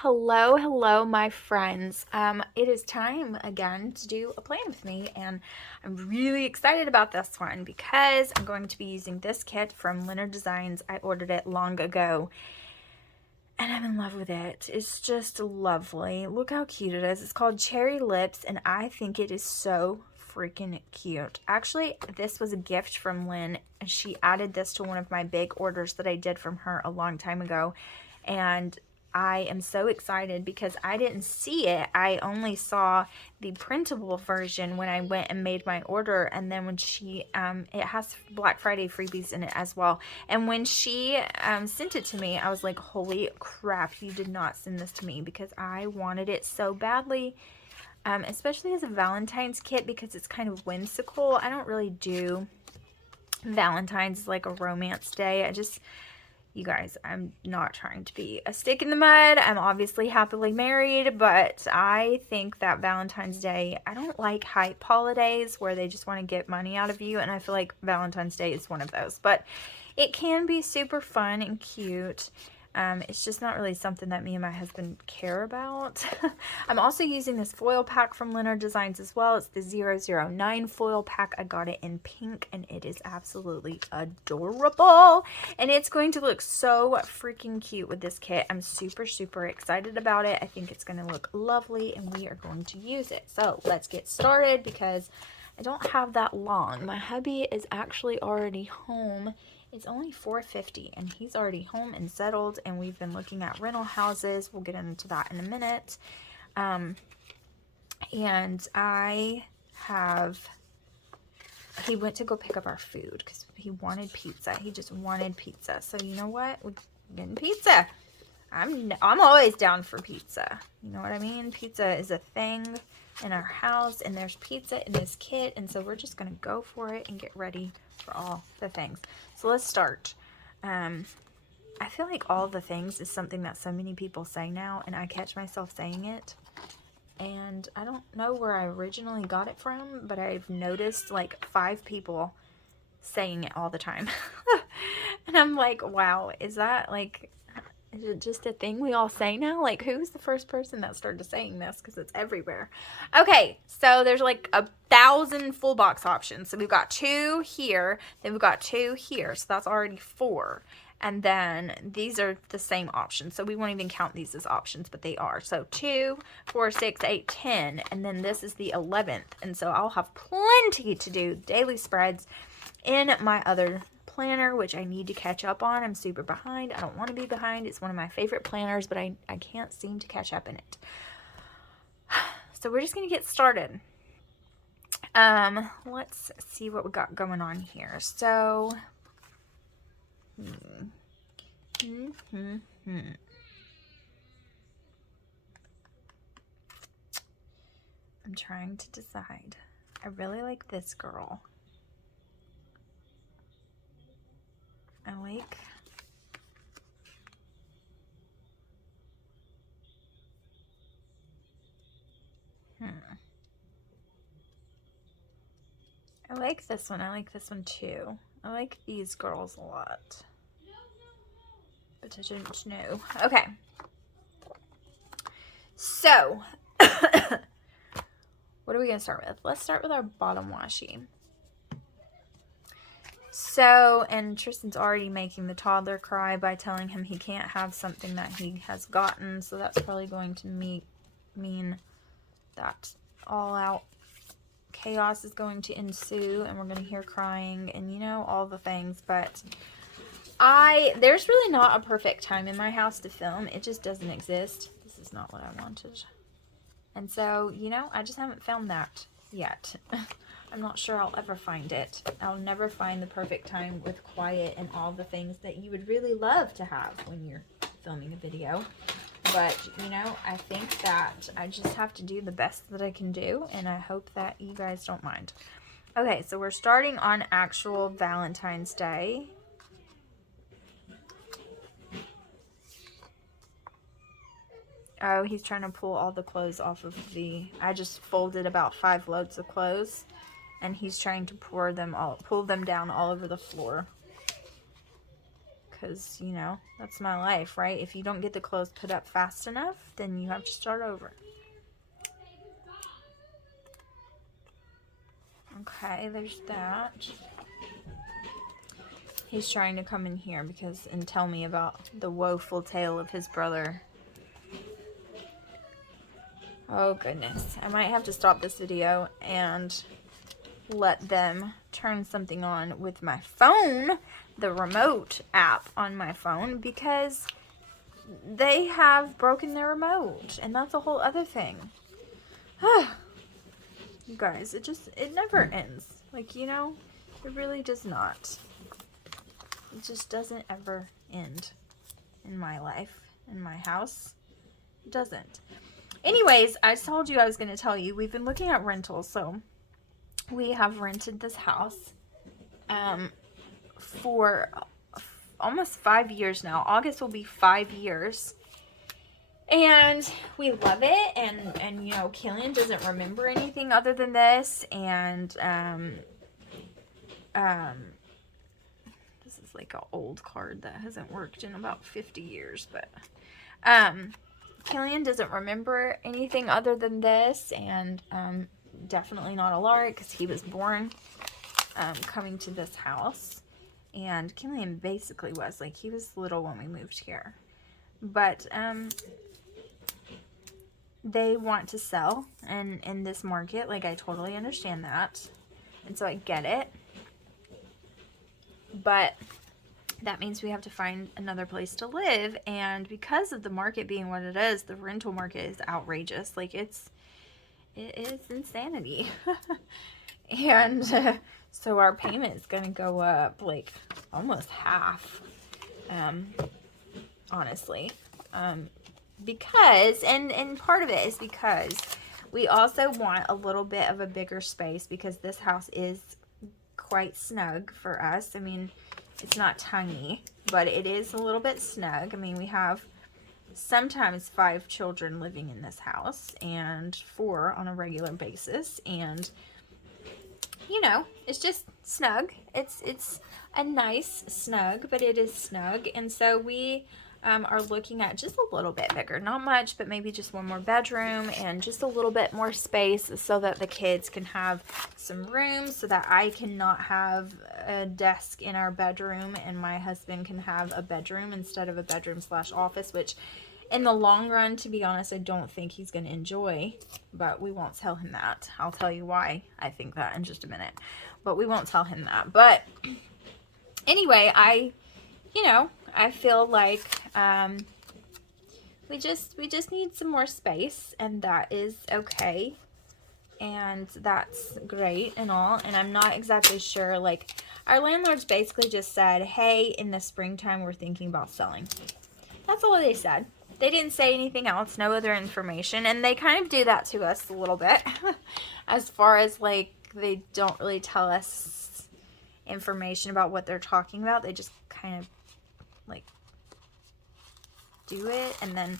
Hello, my friends. It is time again to do a plan with me, and I'm really excited about this one because I'm going to be using this kit from Leonard Designs. I ordered it long ago, and I'm in love with it. It's just lovely. Look how cute it is. It's called Cherry Lips, and I think it is so freaking cute. Actually, this was a gift from Lynn, and she added this to one of my big orders that I did from her a long time ago, and I am so excited because I didn't see it. I only saw the printable version when I went and made my order, and then when she it has Black Friday freebies in it as well, and when she sent it to me, I was like, holy crap, you did not send this to me, because I wanted it so badly, especially as a Valentine's kit because it's kind of whimsical. I don't really do Valentine's like a romance day. You guys, I'm not trying to be a stick in the mud. I'm obviously happily married, but I think that Valentine's Day, I don't like hype holidays where they just want to get money out of you, and I feel like Valentine's Day is one of those. But it can be super fun and cute. It's just not really something that me and my husband care about. I'm also using this foil pack from Leonard Designs as well. It's the 009 foil pack. I got it in pink, and it is absolutely adorable. And it's going to look so freaking cute with this kit. I'm super, super excited about it. I think it's going to look lovely, and we are going to use it. So let's get started because I don't have that long. My hubby is actually already home. It's only 4:50 and he's already home and settled, and we've been looking at rental houses. We'll get into that in a minute. And he went to go pick up our food because he wanted pizza. He just wanted pizza. So you know what? We're getting pizza. I'm always down for pizza. You know what I mean? Pizza is a thing in our house, and there's pizza in this kit, and so we're just gonna go for it and get ready for all the things. So let's start. I feel like all the things is something that so many people say now, and I catch myself saying it, and I don't know where I originally got it from, but I've noticed like 5 people saying it all the time. And I'm like, wow, is it just a thing we all say now? Like, who's the first person that started saying this? Because it's everywhere. Okay, so there's like 1,000 full box options. So we've got 2 here, then we've got 2 here. So that's already 4. And then these are the same options. So we won't even count these as options, but they are. So 2, 4, 6, 8, 10. And then this is the 11th. And so I'll have plenty to do daily spreads in my other planner, which I need to catch up on. I'm super behind. I don't want to be behind. It's one of my favorite planners, but I can't seem to catch up in it. So we're just going to get started. Let's see what we got going on here. So, I'm trying to decide. I really like this girl. I like I like this one. I like this one too. I like these girls a lot. But I didn't know. Okay. So, what are we going to start with? Let's start with our bottom washi. So, and Tristan's already making the toddler cry by telling him he can't have something that he has gotten. So that's probably going to mean that all out chaos is going to ensue, and we're going to hear crying and, you know, all the things. But there's really not a perfect time in my house to film. It just doesn't exist. This is not what I wanted. And so, you know, I just haven't found that yet. I'm not sure I'll ever find it. I'll never find the perfect time with quiet and all the things that you would really love to have when you're filming a video. But, you know, I think that I just have to do the best that I can do, and I hope that you guys don't mind. Okay, so we're starting on actual Valentine's Day. Oh, he's trying to pull all the clothes off of I just folded about 5 loads of clothes, and he's trying to pull them down all over the floor. because, you know, that's my life, right? If you don't get the clothes put up fast enough, then you have to start over. Okay, there's that. He's trying to come in here and tell me about the woeful tale of his brother. Oh goodness, I might have to stop this video and let them turn something on with my phone, the remote app on my phone, because they have broken their remote, and that's a whole other thing. You guys, it never ends. Like, you know, it really does not. It just doesn't ever end in my life, in my house. It doesn't. Anyways, I told you I was going to tell you, we've been looking at rentals, so we have rented this house for almost 5 years now. August will be 5 years. And we love it, and you know, Killian doesn't remember anything other than this, and this is like an old card that hasn't worked in about 50 years, but Killian doesn't remember anything other than this, and definitely not Alaric, because he was born coming to this house, and Killian basically was, like, he was little when we moved here, but they want to sell, and in this market, like, I totally understand that, and so I get it, but that means we have to find another place to live, and because of the market being what it is, the rental market is outrageous. Like, it is insanity. And so our payment is going to go up, like, almost half, honestly, because, and part of it is because we also want a little bit of a bigger space, because this house is quite snug for us. I mean, it's not tiny, but it is a little bit snug. I mean, we have sometimes 5 children living in this house, and 4 on a regular basis, and you know, it's just snug. It's a nice snug, but it is snug, and so we are looking at just a little bit bigger, not much, but maybe just one more bedroom and just a little bit more space, so that the kids can have some room, so that I cannot have a desk in our bedroom and my husband can have a bedroom instead of a bedroom/office, which in the long run, to be honest, I don't think he's going to enjoy, but we won't tell him that. I'll tell you why I think that in just a minute, but we won't tell him that. But anyway, you know, I feel like we just need some more space, and that is okay, and that's great and all. And I'm not exactly sure, like, our landlords basically just said, hey, in the springtime we're thinking about selling. That's all they said. They didn't say anything else, no other information, and they kind of do that to us a little bit as far as, like, they don't really tell us information about what they're talking about. They just kind of, like, do it, and then,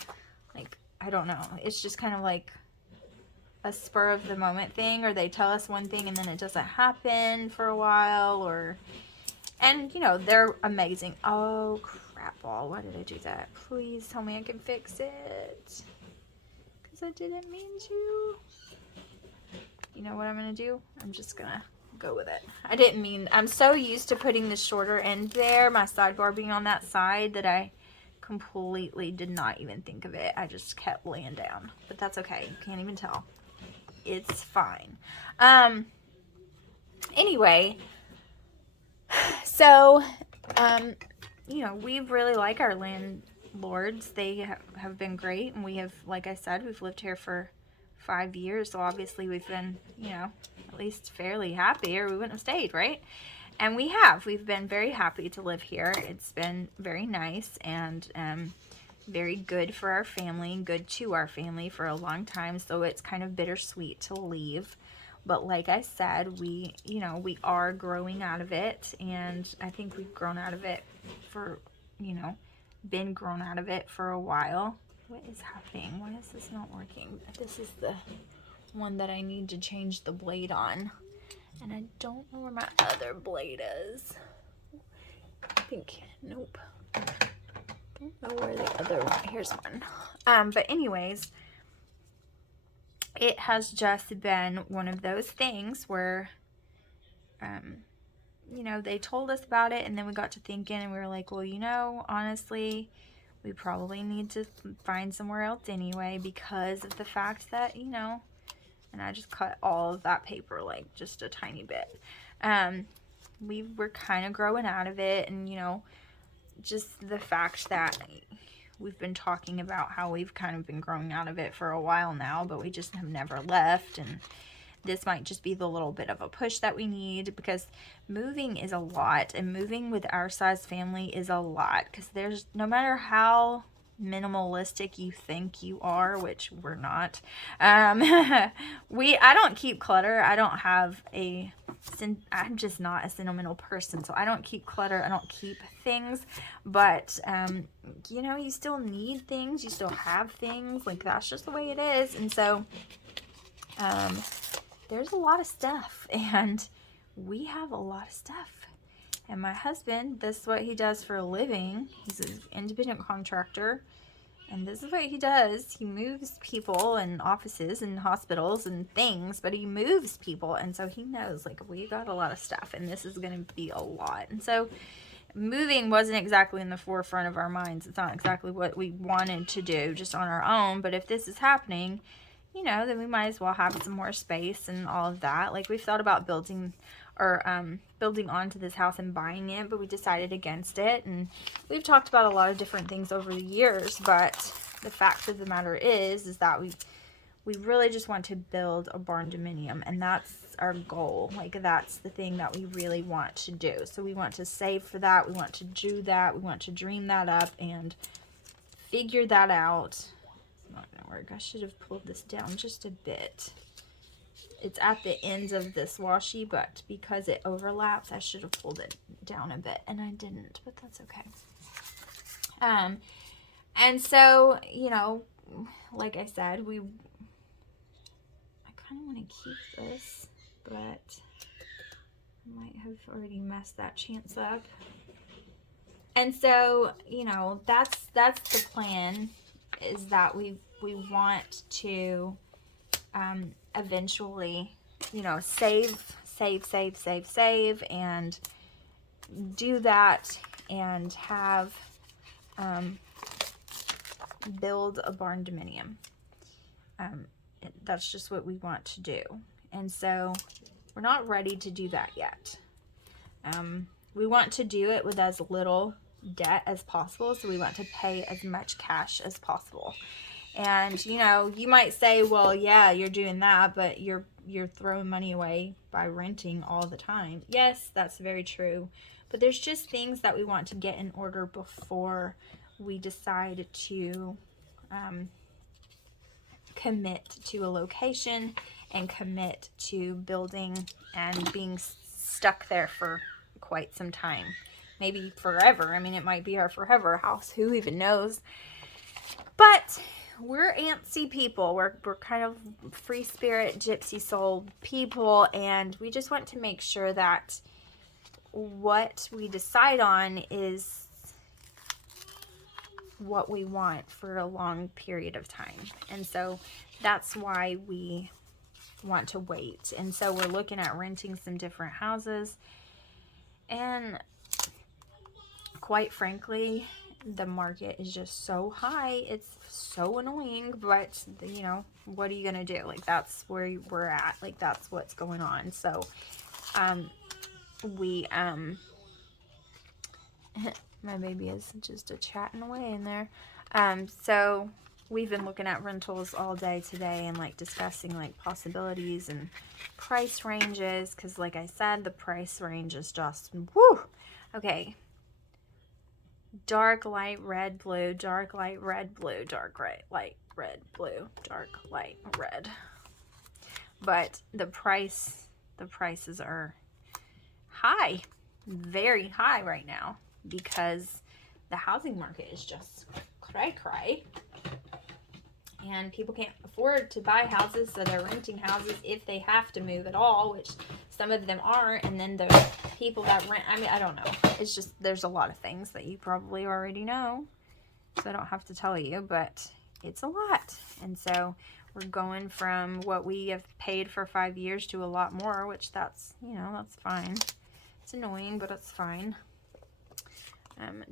like, I don't know, it's just kind of like a spur of the moment thing, or they tell us one thing and then it doesn't happen for a while, or, and you know, they're amazing. Oh crap ball, why did I do that? Please tell me I can fix it, because I didn't mean to. You know what I'm gonna do? I'm just gonna go with it. I didn't mean, I'm so used to putting the shorter end there, my sidebar being on that side, that I completely did not even think of it. I just kept laying down, but that's okay. You can't even tell. It's fine. Anyway, so, you know, we really like our landlords. They have been great, and we have, like I said, we've lived here for 5 years, so obviously we've been, you know, at least fairly happy, or we wouldn't have stayed, right? And we've been very happy to live here. It's been very nice, and very good for our family, good to our family for a long time, so it's kind of bittersweet to leave. But like I said, we are growing out of it, and I think we've grown out of it for, you know, been grown out of it for a while. What is happening? Why is this not working? This is the one that I need to change the blade on, and I don't know where my other blade is. I think, nope. don't know where the other one, here's one. But anyways, it has just been one of those things where, you know, they told us about it, and then we got to thinking, and we were like, well, you know, honestly, we probably need to find somewhere else anyway, because of the fact that, you know, and I just cut all of that paper, like, just a tiny bit. We were kind of growing out of it, and, you know, just the fact that we've been talking about how we've kind of been growing out of it for a while now, but we just have never left, and this might just be the little bit of a push that we need, because moving is a lot, and moving with our size family is a lot, because there's, no matter how minimalistic you think you are, which we're not, I don't keep clutter. I don't have I'm just not a sentimental person, so I don't keep clutter. I don't keep things, but you know, you still need things, you still have things, like, that's just the way it is. And so there's a lot of stuff, and we have a lot of stuff. And my husband, this is what he does for a living. He's an independent contractor, and this is what he does. He moves people and offices and hospitals and things, but he moves people, and so he knows, like, we got a lot of stuff, and this is going to be a lot. And so moving wasn't exactly in the forefront of our minds. It's not exactly what we wanted to do just on our own, but if this is happening, you know, then we might as well have some more space and all of that. Like, we've thought about building onto this house and buying it, but we decided against it. And we've talked about a lot of different things over the years, but the fact of the matter is that we really just want to build a barn dominium, and that's our goal. Like, that's the thing that we really want to do. So we want to save for that. We want to do that. We want to dream that up and figure that out. Not gonna work. I should have pulled this down just a bit. It's at the ends of this washi, but because it overlaps, I should have pulled it down a bit, and I didn't, but that's okay. And so, you know, like I said, I kind of want to keep this, but I might have already messed that chance up. And so, you know, that's the plan, is that we want to eventually, you know, save and do that, and have build a barn dominium. That's just what we want to do. And so we're not ready to do that yet. We want to do it with as little debt as possible, so we want to pay as much cash as possible. And, you know, you might say, well, yeah, you're doing that, but you're throwing money away by renting all the time. Yes, that's very true. But there's just things that we want to get in order before we decide to commit to a location and commit to building and being stuck there for quite some time. Maybe forever. I mean, it might be our forever house. Who even knows? But we're antsy people. We're kind of free spirit, gypsy soul people, and we just want to make sure that what we decide on is what we want for a long period of time. And so that's why we want to wait. And so we're looking at renting some different houses, and quite frankly, the market is just so high. It's so annoying, but you know, what are you gonna do? Like, that's where we're at. Like, that's what's going on. So my baby is just chatting away in there. So we've been looking at rentals all day today, and like discussing like possibilities and price ranges, because like I said, the price range is just woo. Okay, dark light red blue, dark light red blue, dark light red blue, dark light red. But the prices are high, very high right now, because the housing market is just cray, and people can't afford to buy houses, so they're renting houses if they have to move at all, which some of them aren't, and then the people that rent, I mean, I don't know. It's just, there's a lot of things that you probably already know, so I don't have to tell you, but it's a lot. And so we're going from what we have paid for 5 years to a lot more, which that's, you know, that's fine. It's annoying, but it's fine.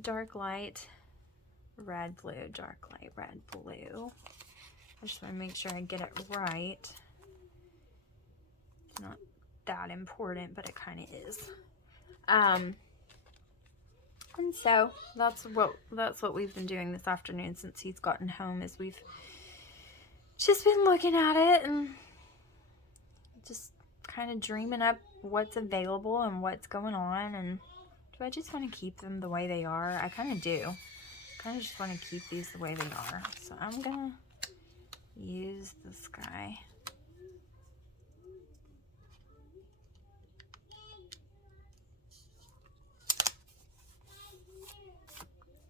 Dark light, red, blue, dark light, red, blue. I just want to make sure I get it right. It's not that important, but it kind of is. And so that's what we've been doing this afternoon since he's gotten home, is we've just been looking at it and just kind of dreaming up what's available and what's going on. And do I just want to keep them the way they are? I kind of do. I kind of just want to keep these the way they are. So I'm gonna use this guy.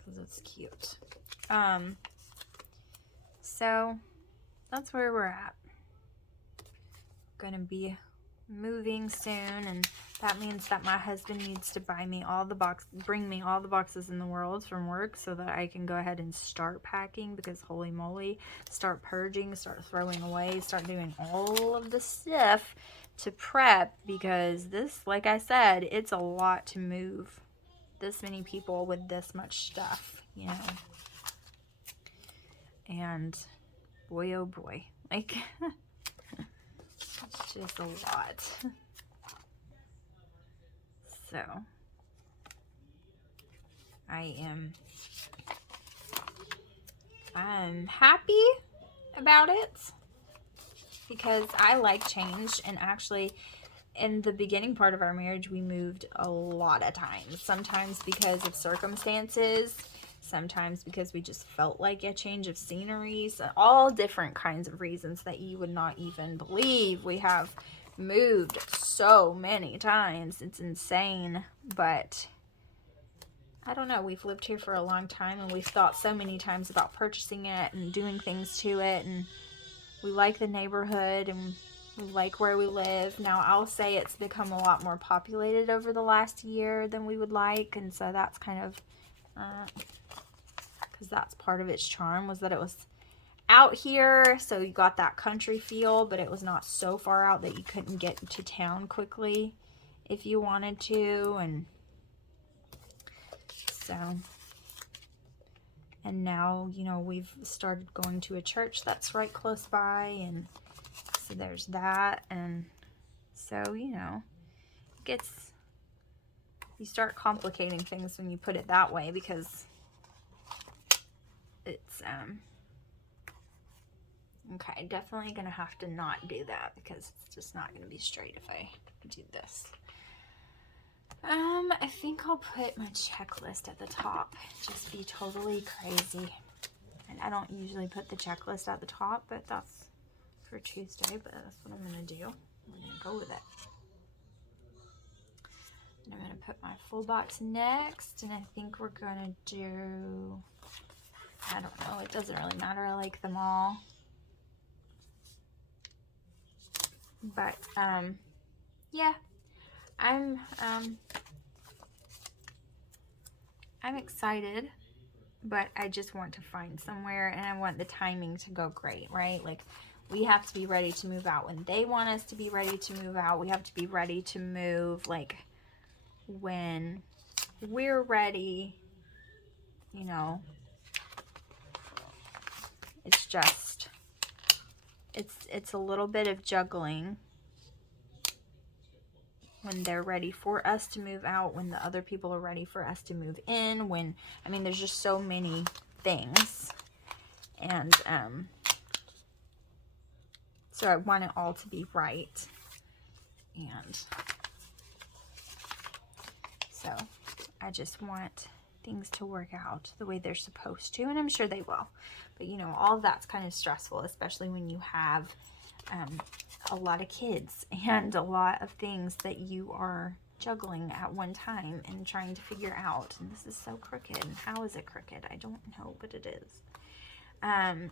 Because it's cute. So that's where we're at. Gonna be moving soon, and that means that my husband needs to bring me all the boxes in the world from work so that I can go ahead and start packing, because holy moly, start purging, start throwing away, start doing all of the stuff to prep, because this, like I said, it's a lot to move this many people with this much stuff, you know. And boy, oh boy, like it's just a lot. So I'm happy about it, because I like change. And actually, in the beginning part of our marriage, we moved a lot of times. Sometimes because of circumstances, sometimes because we just felt like a change of scenery. So all different kinds of reasons that you would not even believe. We have moved so many times. It's insane. But I don't know. We've lived here for a long time, and we've thought so many times about purchasing it and doing things to it. And we like the neighborhood, and we like where we live. Now, I'll say it's become a lot more populated over the last year than we would like. And so that's kind of, because that's part of its charm, was that it was out here. So you got that country feel, but it was not so far out that you couldn't get to town quickly if you wanted to. And so, and now, you know, we've started going to a church that's right close by, and so there's that. And so, you know, it gets, you start complicating things when you put it that way, because it's, okay, definitely gonna have to not do that, because it's just not gonna be straight if I do this. I think I'll put my checklist at the top. Just be totally crazy. And I don't usually put the checklist at the top, but that's for Tuesday, but that's what I'm gonna do. I'm gonna go with it. And I'm gonna put my full box next, and I think we're gonna do, I don't know, it doesn't really matter. I like them all. But, yeah, I'm excited, but I just want to find somewhere, and I want the timing to go great, right? Like, we have to be ready to move out when they want us to be ready to move out. We have to be ready to move, like, when we're ready, you know. It's just, it's a little bit of juggling when they're ready for us to move out, when the other people are ready for us to move in, when, I mean, there's just so many things. And, so I want it all to be right. And so I just want things to work out the way they're supposed to, and I'm sure they will. But, you know, all of that's kind of stressful, especially when you have a lot of kids and a lot of things that you are juggling at one time and trying to figure out. And this is so crooked. And how is it crooked? I don't know, but it is. And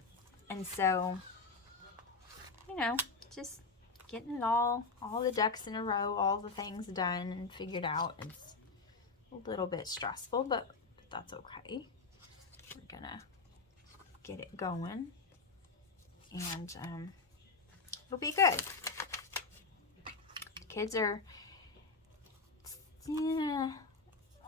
so, you know, just getting it all the ducks in a row, all the things done and figured out. It's a little bit stressful, but that's okay. We're gonna get it going, and it'll be good. The kids are, yeah.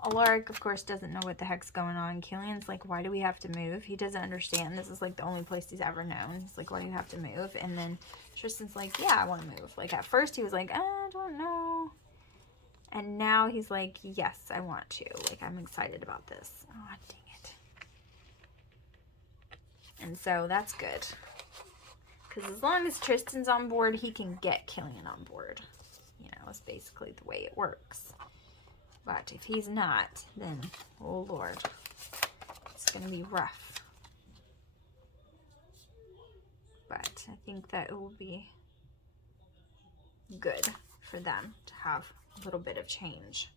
Alaric, of course, doesn't know what the heck's going on. Killian's like, why do we have to move? He doesn't understand. This is like the only place he's ever known. He's like, why do you have to move? And then Tristan's like, yeah, I want to move. Like, at first he was like, I don't know. And now he's like, yes, I want to. Like, I'm excited about this. Oh, dang it. And so that's good. Because as long as Tristan's on board, he can get Killian on board. You know, it's basically the way it works. But if he's not, then, oh Lord, it's going to be rough. But I think that it will be good for them to have a little bit of change.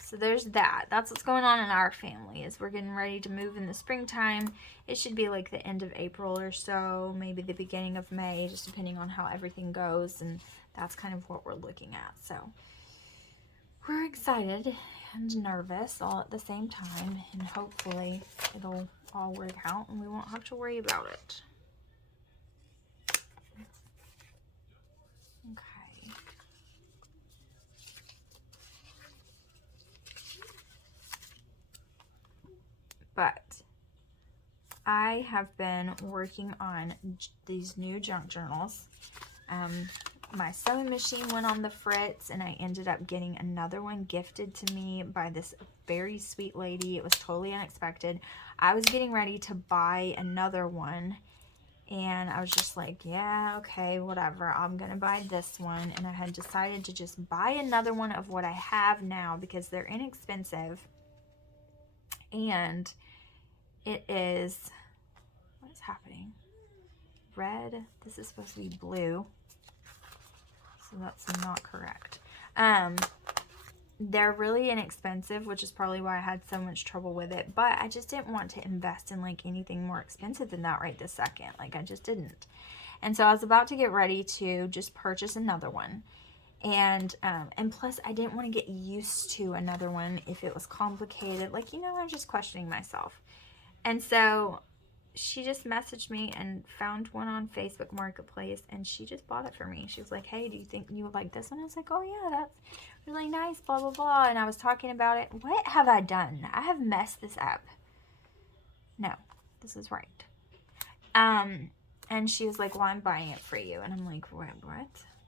So there's that. That's what's going on in our family, is we're getting ready to move in the springtime. It should be like the end of April or so, maybe the beginning of May, just depending on how everything goes. And that's kind of what we're looking at. So we're excited and nervous all at the same time. And hopefully it'll all work out and we won't have to worry about it. Okay. But I have been working on these new junk journals. My sewing machine went on the fritz, and I ended up getting another one gifted to me by this very sweet lady. It was totally unexpected. I was getting ready to buy another one, and I was just like, yeah, okay, whatever. I'm going to buy this one. And I had decided to just buy another one of what I have now because they're inexpensive. And it is, what is happening? Red. This is supposed to be blue. So that's not correct. They're really inexpensive, which is probably why I had so much trouble with it. But I just didn't want to invest in like anything more expensive than that right this second. Like, I just didn't. And so I was about to get ready to just purchase another one. And plus I didn't want to get used to another one if it was complicated. Like, you know, I'm just questioning myself. And so she just messaged me and found one on Facebook Marketplace, and she just bought it for me. She was like, hey, do you think you would like this one? I was like, oh yeah, that's really nice, blah, blah, blah. And I was talking about it. What have I done? I have messed this up. No, this is right. And she was like, well, I'm buying it for you. And I'm like, what?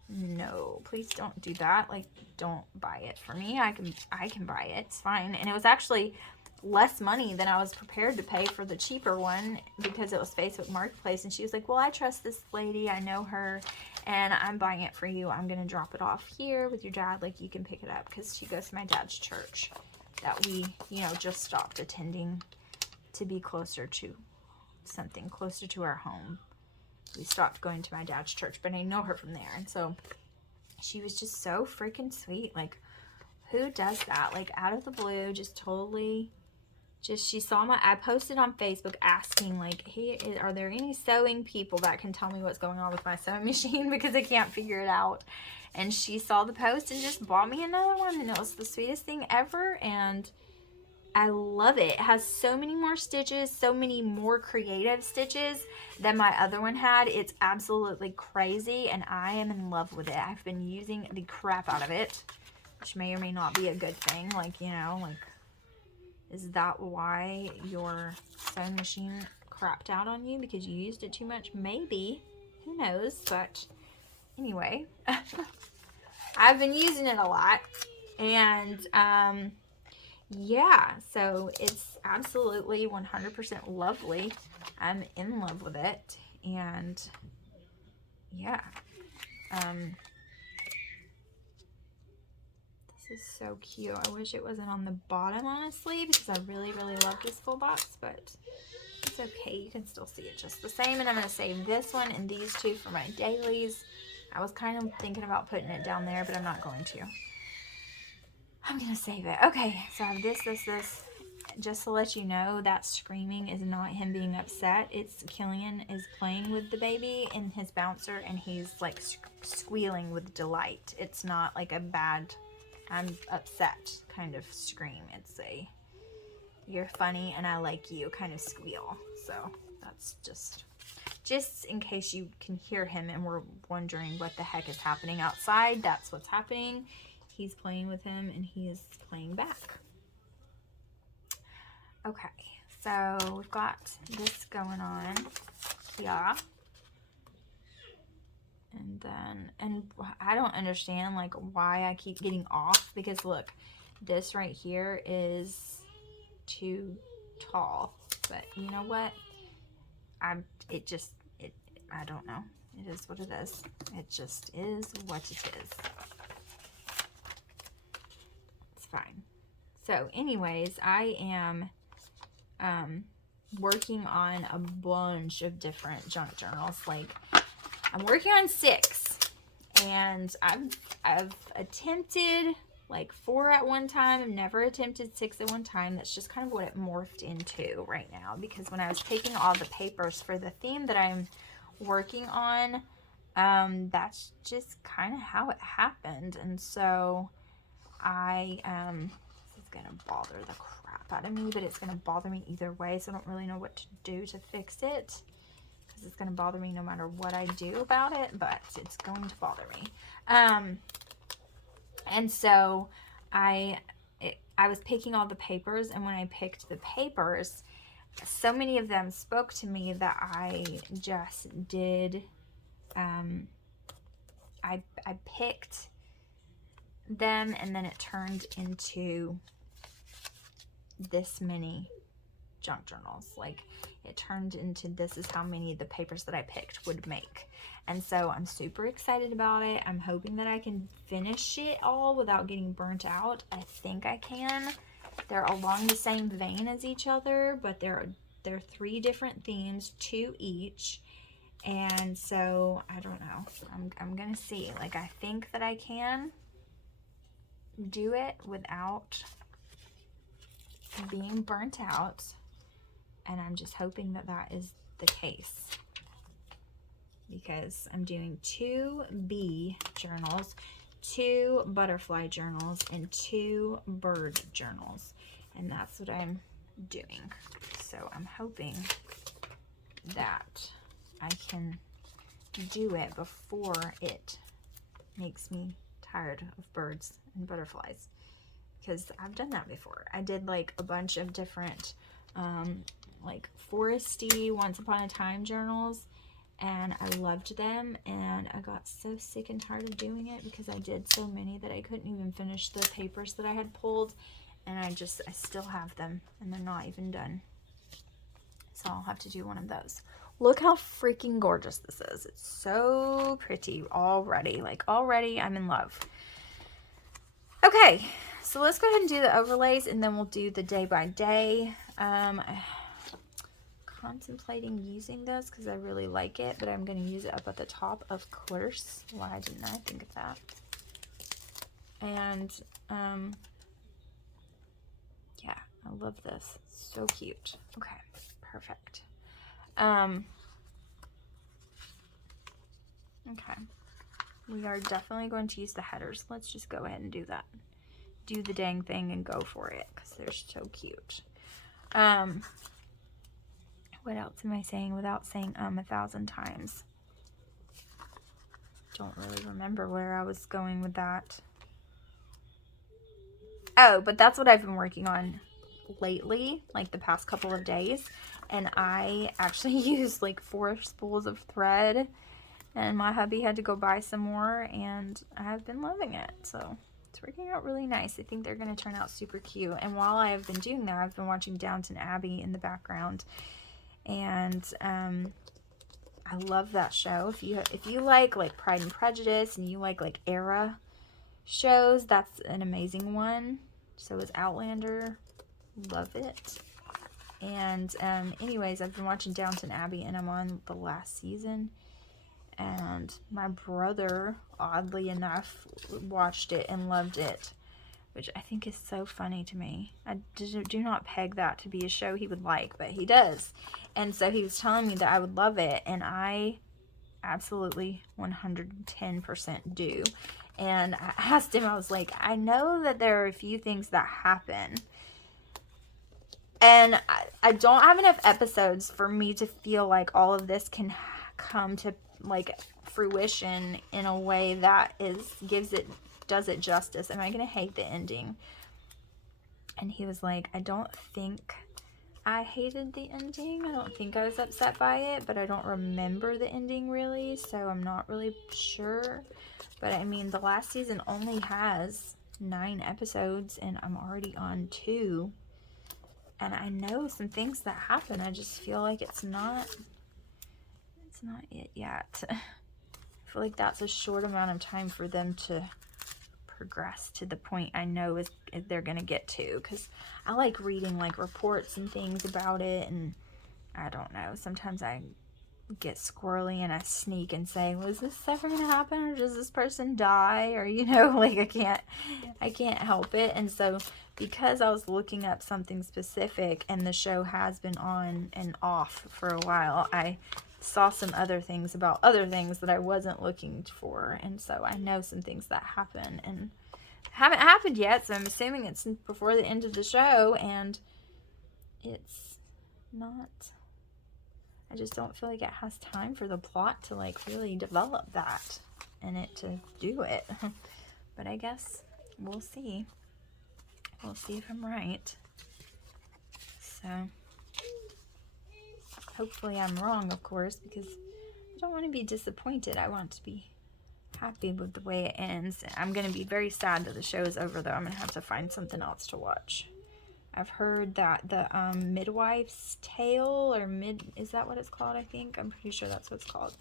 No, please don't do that. Like, don't buy it for me. I can buy it. It's fine. And it was actually less money than I was prepared to pay for the cheaper one because it was Facebook Marketplace. And she was like, well, I trust this lady. I know her, and I'm buying it for you. I'm going to drop it off here with your dad. Like, you can pick it up, because she goes to my dad's church that we, you know, just stopped attending to be closer to something closer to our home. We stopped going to my dad's church, but I know her from there. And so she was just so freaking sweet. Like, who does that? Like, out of the blue, just totally, just, she saw I posted on Facebook asking, like, hey, are there any sewing people that can tell me what's going on with my sewing machine because I can't figure it out? And she saw the post and just bought me another one, and it was the sweetest thing ever. And I love it. It has so many more stitches, so many more creative stitches than my other one had. It's absolutely crazy, and I am in love with it. I've been using the crap out of it, which may or may not be a good thing. Like, you know, like, is that why your sewing machine crapped out on you? Because you used it too much? Maybe. Who knows? But anyway, I've been using it a lot, and yeah, so it's absolutely 100% lovely. I'm in love with it, and yeah, this is so cute. I wish it wasn't on the bottom, honestly, because I really, really love this full box, but it's okay. You can still see it just the same, and I'm going to save this one and these two for my dailies. I was kind of thinking about putting it down there, but I'm not going to. I'm going to save it. Okay, so I have this, just to let you know, that screaming is not him being upset. It's Killian is playing with the baby in his bouncer, and he's like squealing with delight. It's not like a bad, I'm upset kind of scream. It's a, you're funny and I like you kind of squeal. So that's just in case you can hear him and we're wondering what the heck is happening outside. That's what's happening. He's playing with him and he is playing back. Okay, so we've got this going on here. And then, and I don't understand like why I keep getting off, because look, this right here is too tall. But you know what? I don't know. It is what it is. It just is what it is. It's fine. So anyways, I am working on a bunch of different junk journals. Like, I'm working on 6, and I've attempted like 4 at one time. I've never attempted 6 at one time. That's just kind of what it morphed into right now, because when I was taking all the papers for the theme that I'm working on, that's just kind of how it happened. And so I this is gonna bother the crap out of me, but it's gonna bother me either way, so I don't really know what to do to fix it, because it's gonna bother me no matter what I do about it, but it's going to bother me. And so I was picking all the papers, and when I picked the papers, so many of them spoke to me that I just did, I picked them, and then it turned into this many junk journals. Like, it turned into, this is how many the papers that I picked would make. And so I'm super excited about it. I'm hoping that I can finish it all without getting burnt out. I think I can. They're along the same vein as each other, but they're 3 different themes, 2 each. And so I don't know. I'm gonna see. Like, I think that I can do it without being burnt out, and I'm just hoping that that is the case, because I'm doing 2 bee journals, 2 butterfly journals, and 2 bird journals, and that's what I'm doing. So I'm hoping that I can do it before it makes me tired of birds and butterflies, because I've done that before. I did like a bunch of different like foresty Once Upon a Time journals, and I loved them, and I got so sick and tired of doing it because I did so many that I couldn't even finish the papers that I had pulled, and I still have them and they're not even done. So I'll have to do one of those. Look how freaking gorgeous this is. It's so pretty already. Like, already I'm in love. Okay, so let's go ahead and do the overlays, and then we'll do the day by day. I'm contemplating using this because I really like it, but I'm going to use it up at the top, of course. Why didn't I think of that? And yeah, I love this. So cute. Okay, perfect. Okay, we are definitely going to use the headers. Let's just go ahead and do that. Do the dang thing and go for it, because they're so cute. What else am I saying without saying 1,000 times? Don't really remember where I was going with that. Oh, but that's what I've been working on lately, like the past couple of days. And I actually used like 4 spools of thread, and my hubby had to go buy some more, and I've been loving it. So it's working out really nice. I think they're going to turn out super cute. And while I have been doing that, I've been watching Downton Abbey in the background, and I love that show. If you like Pride and Prejudice, and you like era shows, that's an amazing one. So is Outlander. Love it. And anyways, I've been watching Downton Abbey, and I'm on the last season, and my brother, oddly enough, watched it and loved it. which I think is so funny to me. I do not peg that to be a show he would like, but he does. And so he was telling me that I would love it, and I absolutely 110% do. And I asked him, I was like, I know that there are a few things that happen, and I don't have enough episodes for me to feel like all of this can come to like fruition in a way that does it justice. Am I gonna hate the ending? And he was like, I don't think I hated the ending. I don't think I was upset by it, but I don't remember the ending really, so I'm not really sure. But I mean, the last season only has 9 episodes, and I'm already on 2. And I know some things that happen. I just feel like it's not it yet. I feel like that's a short amount of time for them to progress to the point I know is they're gonna get to, because I like reading like reports and things about it, and I don't know, sometimes I get squirrely and I sneak and say, was this ever gonna happen, or does this person die, or you know, like I can't help it. And so because I was looking up something specific and the show has been on and off for a while, I saw some other things about other things that I wasn't looking for, and so I know some things that happen and haven't happened yet, so I'm assuming it's before the end of the show, and it's not. I just don't feel like it has time for the plot to like really develop that and it to do it. But I guess we'll see. We'll see if I'm right. So hopefully I'm wrong, of course, because I don't want to be disappointed. I want to be happy with the way it ends. I'm going to be very sad that the show is over, though. I'm going to have to find something else to watch. I've heard that the Midwife's Tale, or is that what it's called, I think? I'm pretty sure that's what it's called.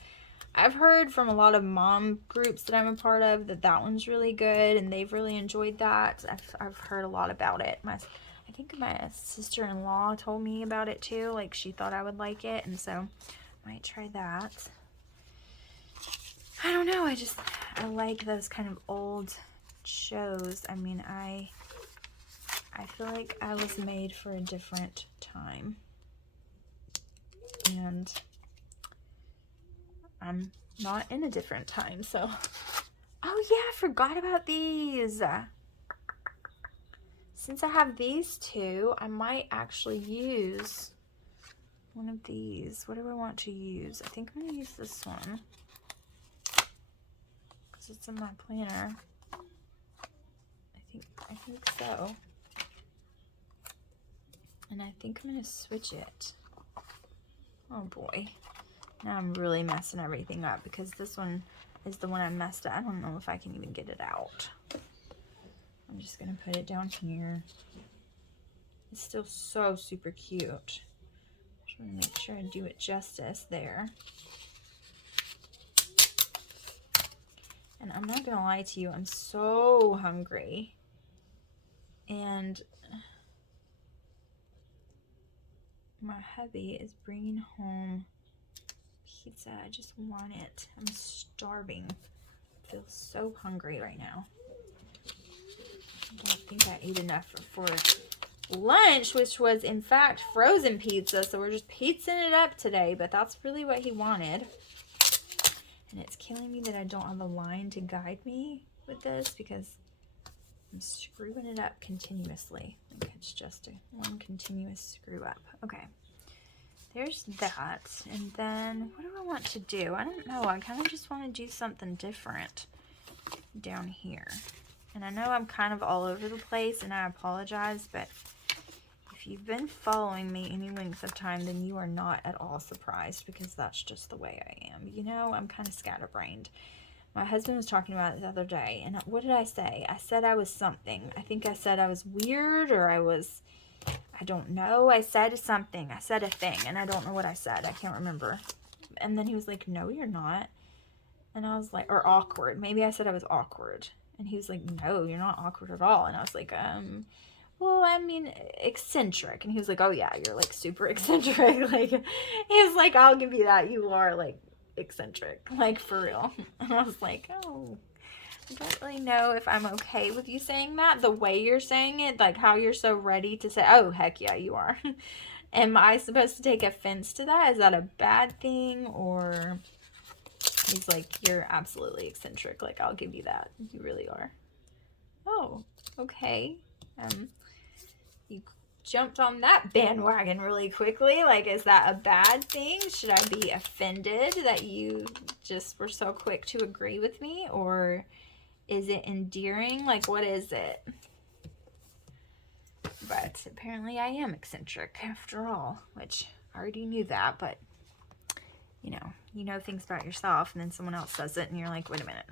I've heard from a lot of mom groups that I'm a part of that one's really good, and they've really enjoyed that. I've heard a lot about it. I think my sister-in-law told me about it too. Like, she thought I would like it, and so I might try that. I don't know. I like those kind of old shows. I mean, I feel like I was made for a different time. And I'm not in a different time, so. Oh yeah, I forgot about these. Since I have these two, I might actually use one of these. What do I want to use? I think I'm going to use this one, because it's in my planner. I think so. And I think I'm going to switch it. Oh boy. Now I'm really messing everything up, because this one is the one I messed up. I don't know if I can even get it out. I'm just going to put it down here. It's still so super cute. Just want to make sure I do it justice there. And I'm not going to lie to you, I'm so hungry. And my hubby is bringing home pizza. I just want it. I'm starving. I feel so hungry right now. I don't think I ate enough for lunch, which was in fact frozen pizza, so we're just pizzaing it up today, but that's really what he wanted. And it's killing me that I don't have a line to guide me with this, because I'm screwing it up continuously. I think it's just one continuous screw up. Okay, there's that. And then what do I want to do? I don't know. I kind of just want to do something different down here. And I know I'm kind of all over the place, and I apologize, but if you've been following me any length of time, then you are not at all surprised, because that's just the way I am. You know, I'm kind of scatterbrained. My husband was talking about it the other day, and what did I say? I said I was something. I think I said I was weird, or I don't know. I said something. I said a thing, and I don't know what I said. I can't remember. And then he was like, no, you're not. And I was like, or awkward. Maybe I said I was awkward. And he was like, no, you're not awkward at all. And I was like, well, I mean, eccentric. And he was like, oh yeah, you're like super eccentric. Like, he was like, I'll give you that. You are like eccentric, like for real. And I was like, oh, I don't really know if I'm okay with you saying that. The way you're saying it, like how you're so ready to say, oh, heck yeah, you are. Am I supposed to take offense to that? Is that a bad thing? Or he's like, you're absolutely eccentric. Like, I'll give you that. You really are. Oh, okay. You jumped on that bandwagon really quickly. Like, is that a bad thing? Should I be offended that you just were so quick to agree with me? Or is it endearing? Like, what is it? But apparently I am eccentric after all, which I already knew that, but you know things about yourself and then someone else says it and you're like, wait a minute.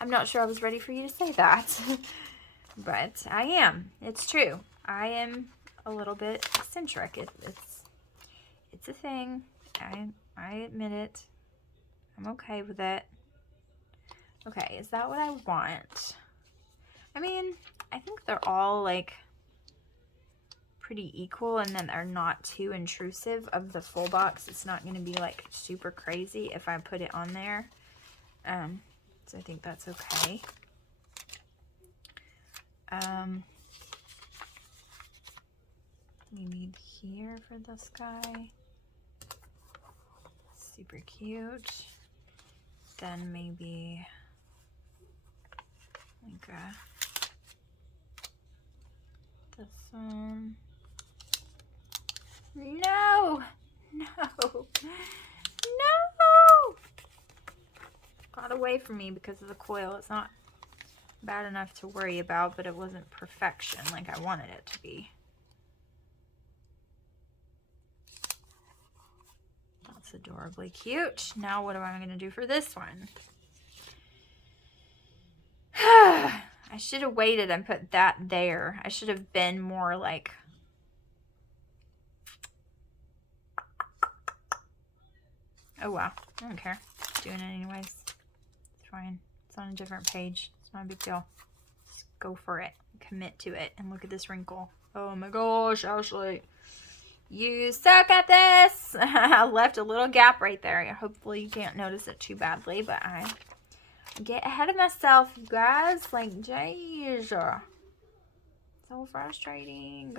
I'm not sure I was ready for you to say that. But I am. It's true. I am a little bit eccentric. It's a thing. I admit it. I'm okay with it. Okay, is that what I want? I mean, I think they're all like pretty equal, and then they're not too intrusive of the full box. It's not going to be like super crazy if I put it on there. So I think that's okay. We need here for this guy. Super cute. Then maybe like this one. No! No! No! Got away from me because of the coil. It's not bad enough to worry about, but it wasn't perfection like I wanted it to be. That's adorably cute. Now what am I going to do for this one? I should have waited and put that there. I should have been more like... Oh, wow. I don't care. Doing it anyways. It's fine. It's on a different page. It's not a big deal. Just go for it. Commit to it. And look at this wrinkle. Oh my gosh, Ashley. You suck at this. I left a little gap right there. Hopefully you can't notice it too badly, but I get ahead of myself, you guys. Like, jeez. So frustrating.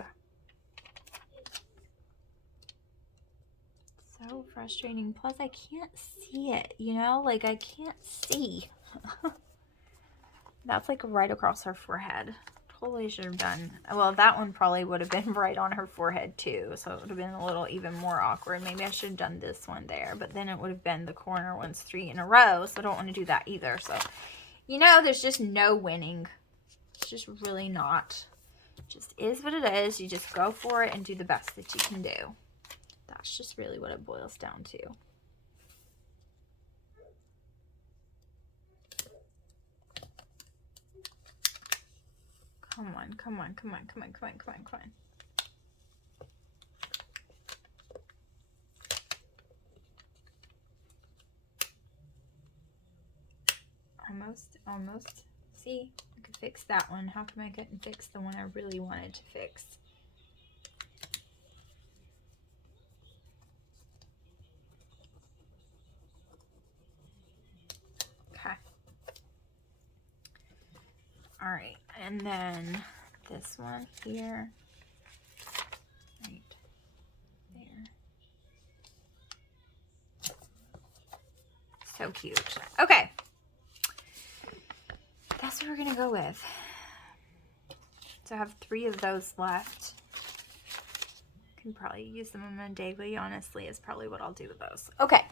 So frustrating. Plus, I can't see it, you know? Like, I can't see. That's like right across her forehead. Totally should have done. Well, that one probably would have been right on her forehead too. So it would have been a little even more awkward. Maybe I should have done this one there. But then it would have been the corner ones 3 in a row. So I don't want to do that either. So, you know, there's just no winning. It's just really not. It just is what it is. You just go for it and do the best that you can do. That's just really what it boils down to. Come on, come on, come on, come on, come on, come on, come on. Almost. See, I could fix that one. How come I couldn't fix the one I really wanted to fix? Okay. All right, and then this one here, right there. So cute. Okay. That's what we're gonna go with. So I have 3 of those left. Can probably use them on a daily, honestly, is probably what I'll do with those. Okay,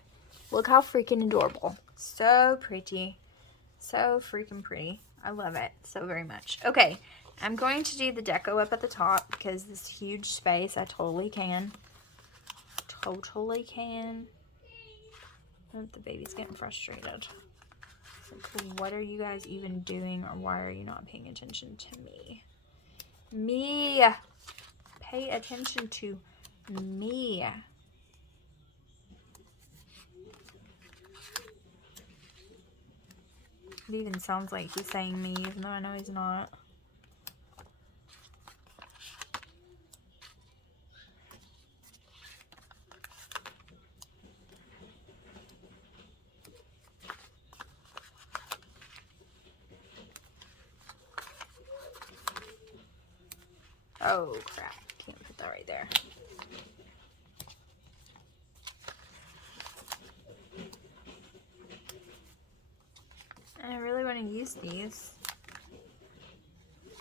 look how freaking adorable. So pretty. So freaking pretty. I love it so very much. Okay, I'm going to do the deco up at the top because this huge space, I totally can. Totally can. Oh, the baby's getting frustrated. Like, what are you guys even doing, or why are you not paying attention to me? Me! Pay attention to me. It even sounds like he's saying me, even though I know he's not. Oh crap, can't put that right there. And I really want to use these,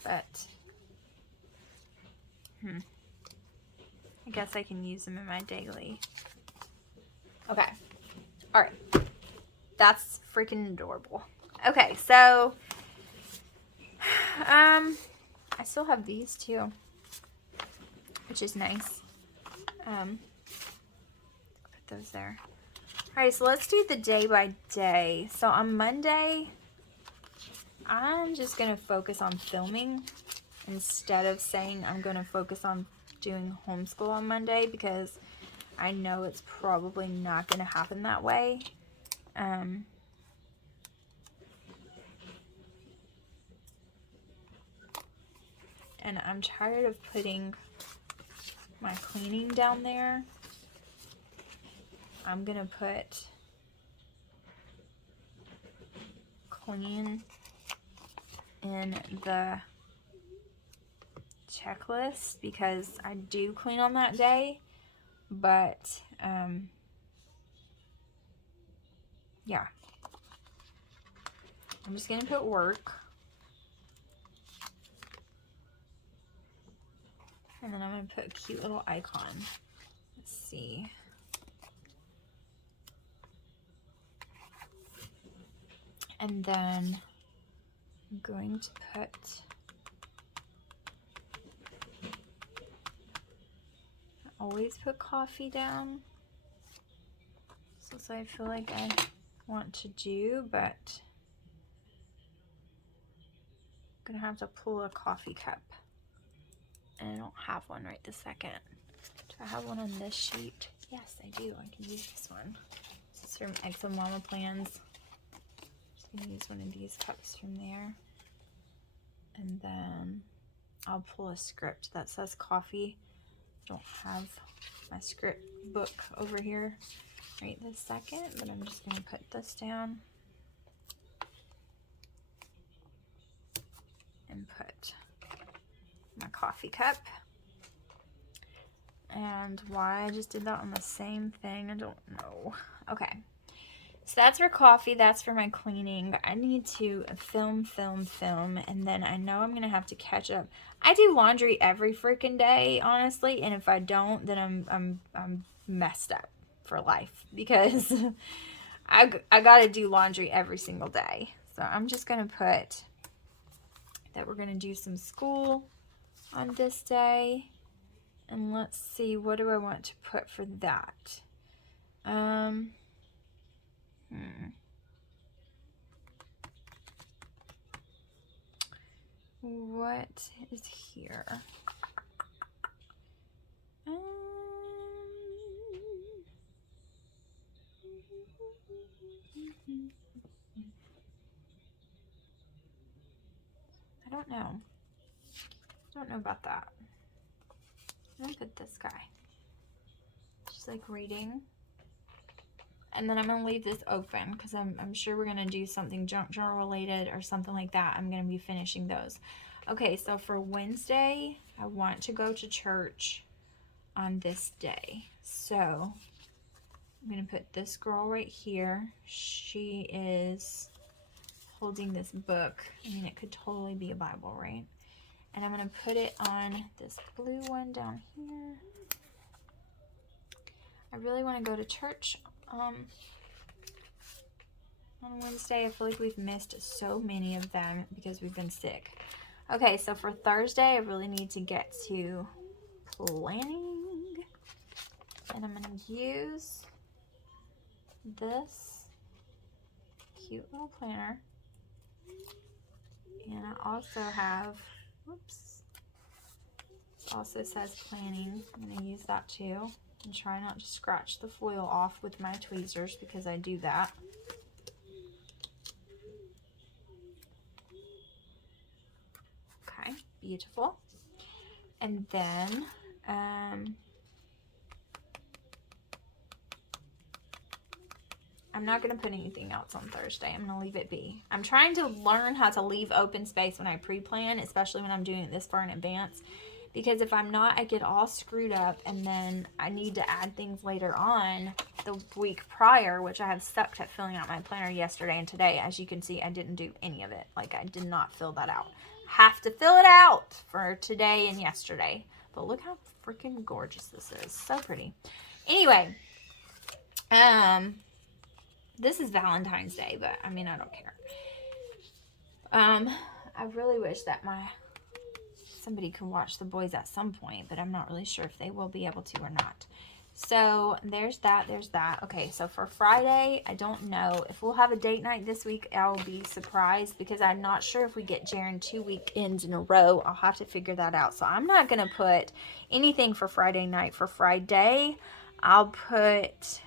but I guess I can use them in my daily. Okay, all right, that's freaking adorable. Okay, so I still have these too, which is nice. Put those there. All right, so let's do the day by day. So on Monday, I'm just gonna focus on filming instead of saying I'm gonna focus on doing homeschool on Monday, because I know it's probably not gonna happen that way. And I'm tired of putting my cleaning down there. I'm gonna put clean in the checklist because I do clean on that day, but yeah, I'm just gonna put work, and then I'm gonna put a cute little icon. Let's see. And then I'm going to put always put coffee down. So I feel like I want to do, but I'm gonna have to pull a coffee cup, and I don't have one right this second. Do I have one on this sheet? Yes, I do. I can use this one. This is from Exo Mama Plans. I'm gonna use one of these cups from there, and then I'll pull a script that says coffee. I don't have my script book over here right this second, but I'm just gonna put this down and put my coffee cup. And why I just did that on the same thing, I don't know. Okay, so that's for coffee, that's for my cleaning. I need to film, and then I know I'm gonna have to catch up. I do laundry every freaking day, honestly, and if I don't, then I'm messed up for life, because I gotta do laundry every single day. So I'm just gonna put that we're gonna do some school on this day. And let's see, what do I want to put for that? What is here? I don't know. I don't know about that. I'm gonna put this guy. Just like reading. And then I'm gonna leave this open because I'm sure we're gonna do something junk journal related or something like that. I'm gonna be finishing those. Okay, so for Wednesday, I want to go to church on this day. So I'm gonna put this girl right here. She is holding this book. I mean, it could totally be a Bible, right? And I'm gonna put it on this blue one down here. I really want to go to church on Wednesday. I feel like we've missed so many of them because we've been sick. Okay, so for Thursday, I really need to get to planning. And I'm going to use this cute little planner. And I also have, whoops, this also says planning. I'm going to use that too. And try not to scratch the foil off with my tweezers because I do that. Okay, beautiful. And then I'm not going to put anything else on Thursday. I'm going to leave it be. I'm trying to learn how to leave open space when I pre-plan, especially when I'm doing it this far in advance, because if I'm not, I get all screwed up, and then I need to add things later on the week prior, which I have sucked at filling out my planner yesterday and today. As you can see, I didn't do any of it. Like, I did not fill that out. Have to fill it out for today and yesterday. But look how freaking gorgeous this is. So pretty. Anyway, this is Valentine's Day, but I mean, I don't care. I really wish that somebody could watch the boys at some point, but I'm not really sure if they will be able to or not. So there's that. Okay, so for Friday, I don't know if we'll have a date night this week. I'll be surprised because I'm not sure if we get Jaren 2 weekends in a row. I'll have to figure that out. So I'm not going to put anything for Friday night. For Friday, I'll put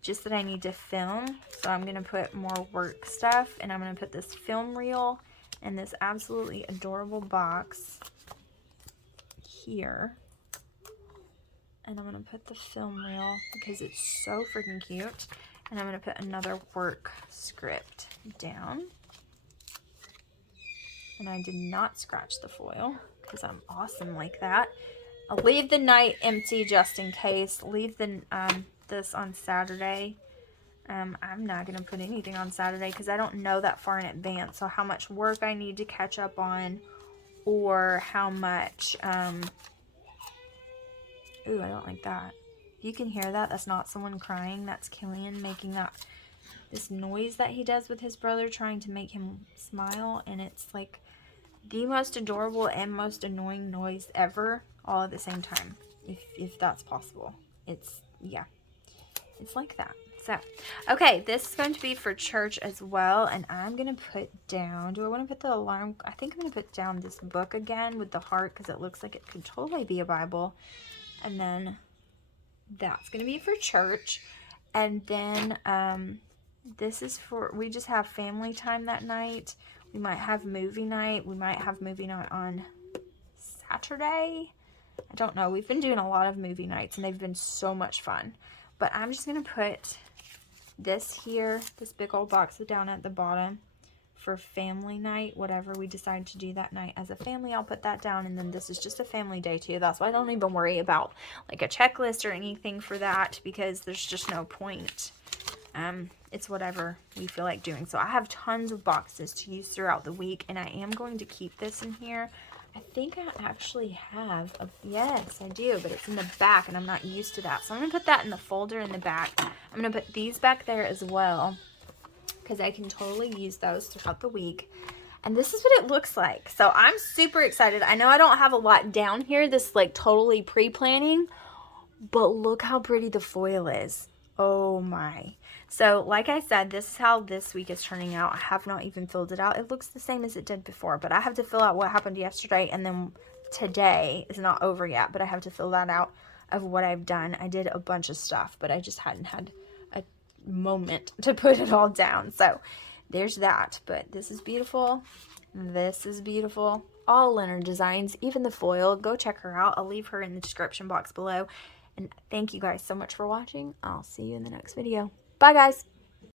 just that I need to film. So I'm going to put more work stuff, and I'm going to put this film reel and this absolutely adorable box here. And I'm going to put the film reel because it's so freaking cute. And I'm going to put another work script down. And I did not scratch the foil because I'm awesome like that. I'll leave the night empty just in case. Leave the this on Saturday. I'm not going to put anything on Saturday because I don't know that far in advance. So how much work I need to catch up on, or how much... Ooh, I don't like that. If you can hear that, that's not someone crying. That's Killian making this noise that he does with his brother, trying to make him smile. And it's like the most adorable and most annoying noise ever, all at the same time, if that's possible. It's, yeah, it's like that. So, okay, this is going to be for church as well, and I'm going to put down, do I want to put the alarm? I think I'm going to put down this book again with the heart because it looks like it could totally be a Bible. And then that's going to be for church. And then this is for, we just have family time that night. We might have movie night. We might have movie night on Saturday. I don't know. We've been doing a lot of movie nights, and they've been so much fun. But I'm just going to put this here, this big old box down at the bottom for family night, whatever we decide to do that night as a family. I'll put that down, and then this is just a family day too. That's why I don't even worry about like a checklist or anything for that, because there's just no point. It's whatever we feel like doing. So I have tons of boxes to use throughout the week, and I am going to keep this in here. I think I actually have yes, I do, but it's in the back, and I'm not used to that. So I'm going to put that in the folder in the back. I'm going to put these back there as well, because I can totally use those throughout the week. And this is what it looks like. So I'm super excited. I know I don't have a lot down here, this like totally pre-planning, but look how pretty the foil is. Oh my. So like I said, this is how this week is turning out. I have not even filled it out. It looks the same as it did before, but I have to fill out what happened yesterday, and then today is not over yet, but I have to fill that out of what I've done. I did a bunch of stuff, but I just hadn't had a moment to put it all down. So there's that. But this is beautiful. This is beautiful. All Leonard Designs, even the foil. Go check her out. I'll leave her in the description box below. And thank you guys so much for watching. I'll see you in the next video. Bye, guys.